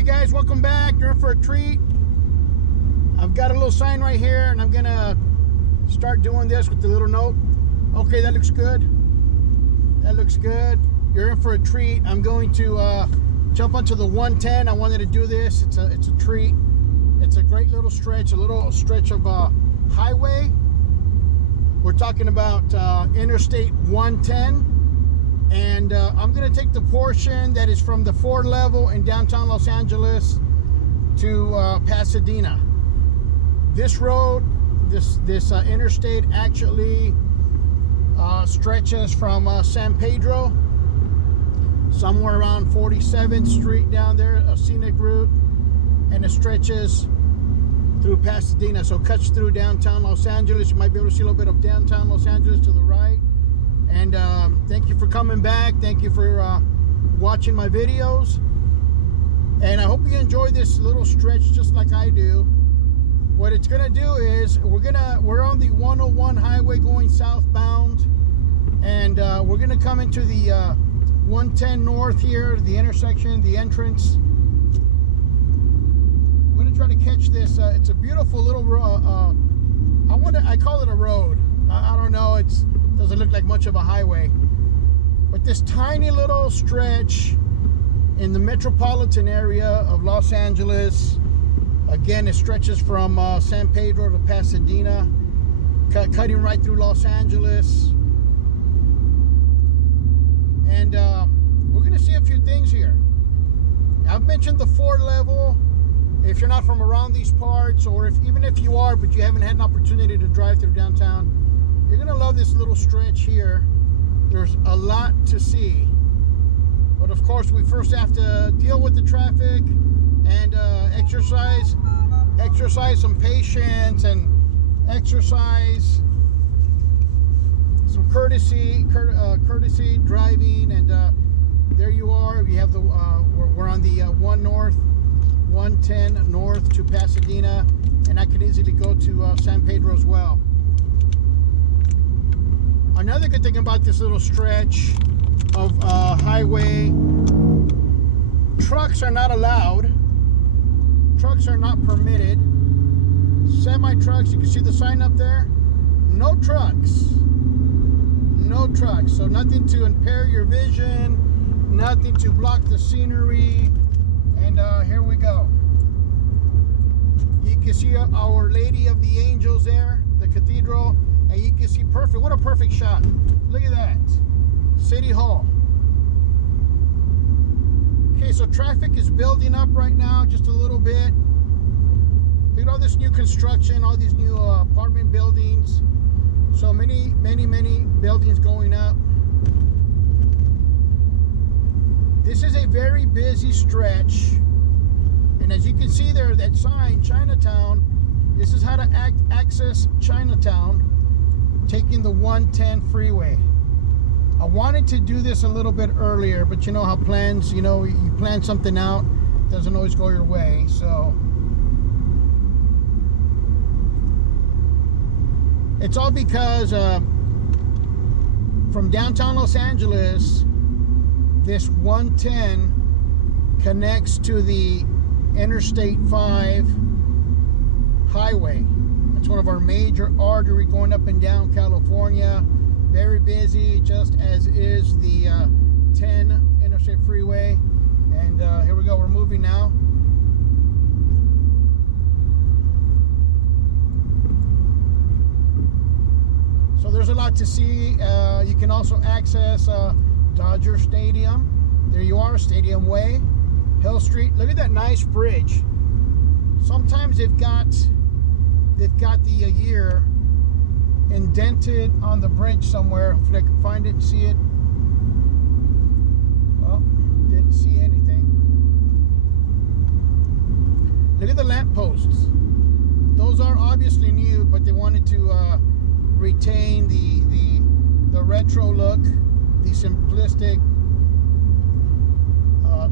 Hey guys, welcome back. You're in for a treat. I've got a little sign right here, and I'm gonna start doing this with the little note. Okay, that looks good. That looks good. You're in for a treat. I'm going to jump onto the 110. I wanted to do this. It's a treat. It's a great little stretch, of highway. We're talking about Interstate 110. And I'm going to take the portion that is from the Ford level in downtown Los Angeles to Pasadena. This road, this interstate actually stretches from San Pedro, somewhere around 47th Street down there, a scenic route, and it stretches through Pasadena. So it cuts through downtown Los Angeles. You might be able to see a little bit of downtown Los Angeles to the right. And thank you for coming back. Thank you for watching my videos. And I hope you enjoy this little stretch just like I do. What it's gonna do is we're on the 101 highway going southbound, and we're gonna come into the 110 north here, the intersection, the entrance. I'm gonna try to catch this. It's a beautiful little I call it a road. I don't know. Doesn't look like much of a highway, but this tiny little stretch in the metropolitan area of Los Angeles. Again, it stretches from San Pedro to Pasadena, cutting right through Los Angeles. And we're going to see a few things here. I've mentioned the Ford level. If you're not from around these parts, or even if you are, but you haven't had an opportunity to drive through downtown, you're going to love this little stretch here. There's a lot to see. But of course, we first have to deal with the traffic and exercise some patience and exercise some courtesy driving. And there you are. You have we're on the 110 north to Pasadena, and I could easily go to San Pedro as well. Another good thing about this little stretch of highway, trucks are not allowed. Trucks are not permitted. Semi-trucks, you can see the sign up there. No trucks. No trucks. So nothing to impair your vision, nothing to block the scenery. And here we go. You can see Our Lady of the Angels there, the cathedral. And you can see what a perfect shot. Look at that. City Hall. Okay, so traffic is building up right now just a little bit. Look at all this new construction, all these new apartment buildings. So many buildings going up. This is a very busy stretch. And as you can see there, that sign, Chinatown, this is how to access Chinatown, taking the 110 freeway. I wanted to do this a little bit earlier, but you know how plans, you plan something out, it doesn't always go your way. So it's all because from downtown Los Angeles, this 110 connects to the Interstate 5 highway. It's one of our major arteries going up and down California. Very busy, just as is the 10 Interstate Freeway. And here we go, we're moving now. So there's a lot to see. You can also access Dodger Stadium. There you are, Stadium Way, Hill Street. Look at that nice bridge. Sometimes they've got the year indented on the bridge somewhere. Hopefully I can find it and see it. Well, didn't see anything. Look at the lampposts. Those are obviously new, but they wanted to retain the retro look, the simplistic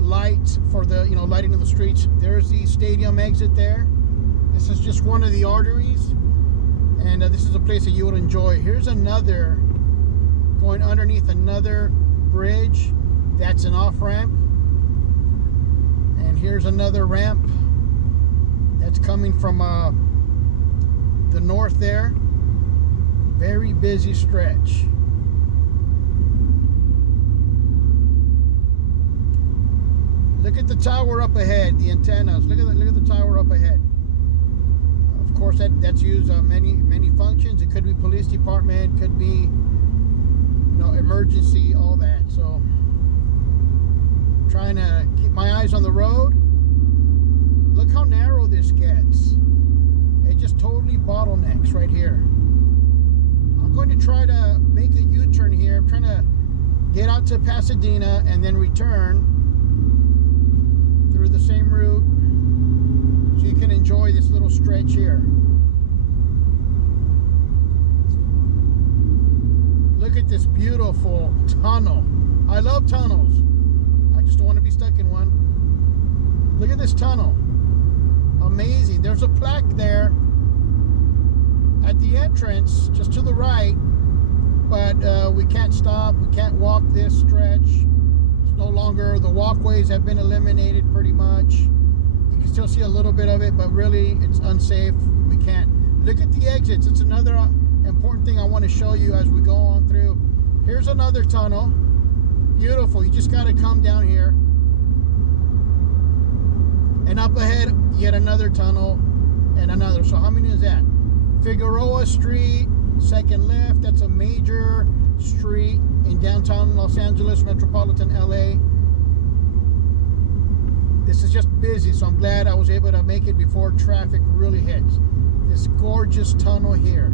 lights for the lighting of the streets. There's the stadium exit there. This is just one of the arteries, and this is a place that you would enjoy. Here's another going underneath another bridge. That's an off-ramp. And here's another ramp that's coming from the north there. Very busy stretch. Look at the tower up ahead, the antennas. Look at the tower up ahead. Of course, that's used many functions. It could be police department, could be emergency, all that. So trying to keep my eyes on the road. Look how narrow this gets. It just totally bottlenecks right here. I'm going to try to make a U-turn here. I'm trying to get out to Pasadena and then return through the same route so you can enjoy this little stretch here. Look at this beautiful tunnel. I love tunnels. I just don't want to be stuck in one. Look at this tunnel. Amazing. There's a plaque there at the entrance just to the right, but we can't stop. We can't walk this stretch. It's no longer, the walkways have been eliminated pretty much. You can still see a little bit of it, but really it's unsafe. We can't. Look at the exits. It's another important thing I want to show you as we go on through. Here's another tunnel. Beautiful. You just got to come down here. And up ahead, yet another tunnel and another. So how many is that? Figueroa Street, second left. That's a major street in downtown Los Angeles, metropolitan LA. This is just busy, so I'm glad I was able to make it before traffic really hits. This gorgeous tunnel here.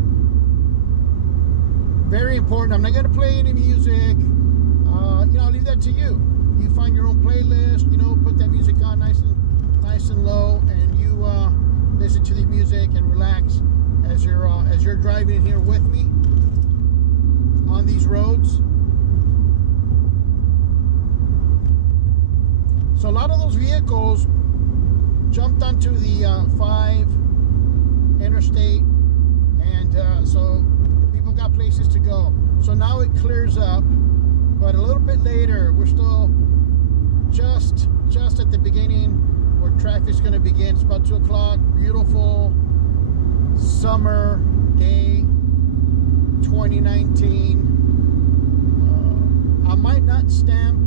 Very important. I'm not going to play any music. I'll leave that to you. You find your own playlist, put that music on nice and low, and you listen to the music and relax as you're driving here with me on these roads. So a lot of those vehicles jumped onto the 5 interstate, and so people got places to go. So now it clears up, but a little bit later, we're still just at the beginning where traffic's going to begin. It's about 2 o'clock. Beautiful summer day, 2019. I might not stamp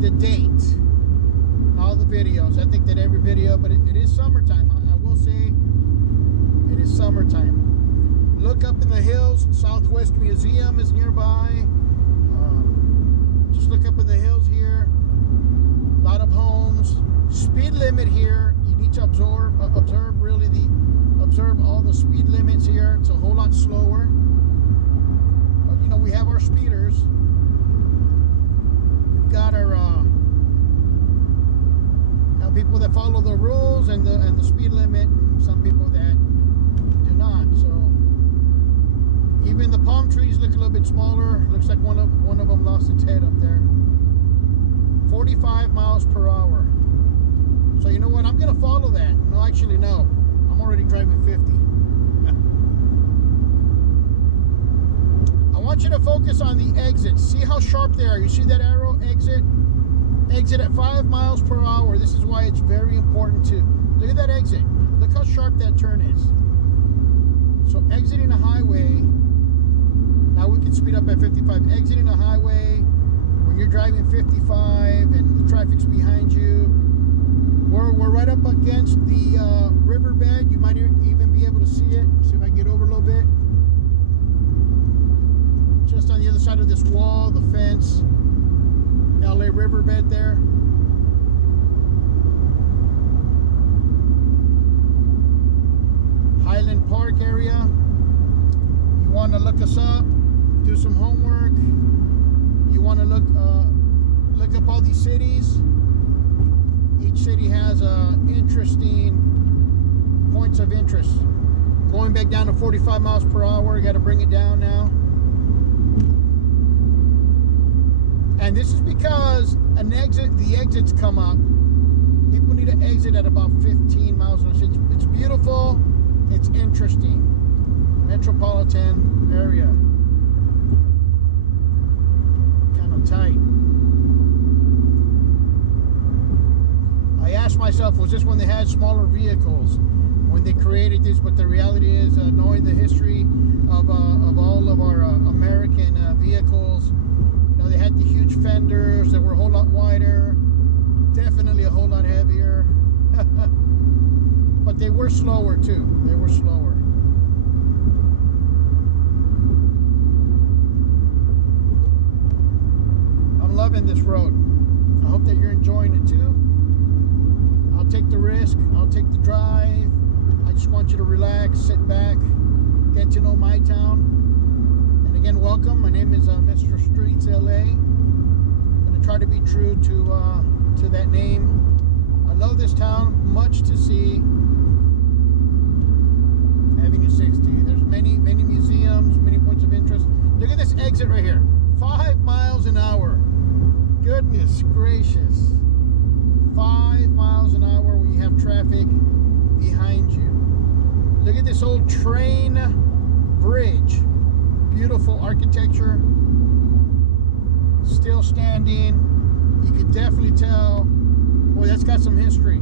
the date in all the videos. I think that every video, but it is summertime. I will say it is summertime. Look up in the hills. Southwest Museum is nearby. Just look up in the hills here. A lot of homes. Speed limit here. You need to observe all the speed limits here. It's a whole lot slower. But we have our speeders. We've got our people that follow the rules and the speed limit, and some people that do not. So even the palm trees look a little bit smaller. Looks like one of them lost its head up there. 45 miles per hour. So you know what? I'm going to follow that. No, actually, no. I'm already driving 50. I want you to focus on the exits. See how sharp they are. You see that arrow? Exit at 5 miles per hour. This is why it's very important to look at that exit. Look how sharp that turn is. So exiting a highway. Now we can speed up at 55. Exiting a highway when you're driving 55 and the traffic's behind you. We're right up against the riverbed. You might even be able to see it. See if I can get over a little bit. Just on the other side of this wall, the fence, LA riverbed there. Highland Park area. You want to look us up, do some homework. You want to look up all these cities. Each city has interesting points of interest. Going back down to 45 miles per hour, you got to bring it down now. And this is because the exits come up. People need to exit at about 15 miles an hour. It's beautiful. It's interesting. Metropolitan area. Kind of tight. I asked myself, was this when they had smaller vehicles when they created this? But the reality is, knowing the history of all of our American vehicles, you know, they had the huge fenders that were a whole lot wider, definitely a whole lot heavier, but they were slower too. They were slower. I'm loving this road. I hope that you're enjoying it too. I'll take the risk. I'll take the drive. I just want you to relax, sit back, get to know my town. And again, welcome. My name is Mr. Streets LA. I'm going to try to be true to that name. I love this town. Much to see. Avenue 60. There's many museums, many points of interest. Look at this exit right here. 5 miles an hour. Goodness gracious. 5 miles an hour when you have traffic behind you. Look at this old train bridge. Beautiful architecture. Still standing. You could definitely tell, boy, that's got some history.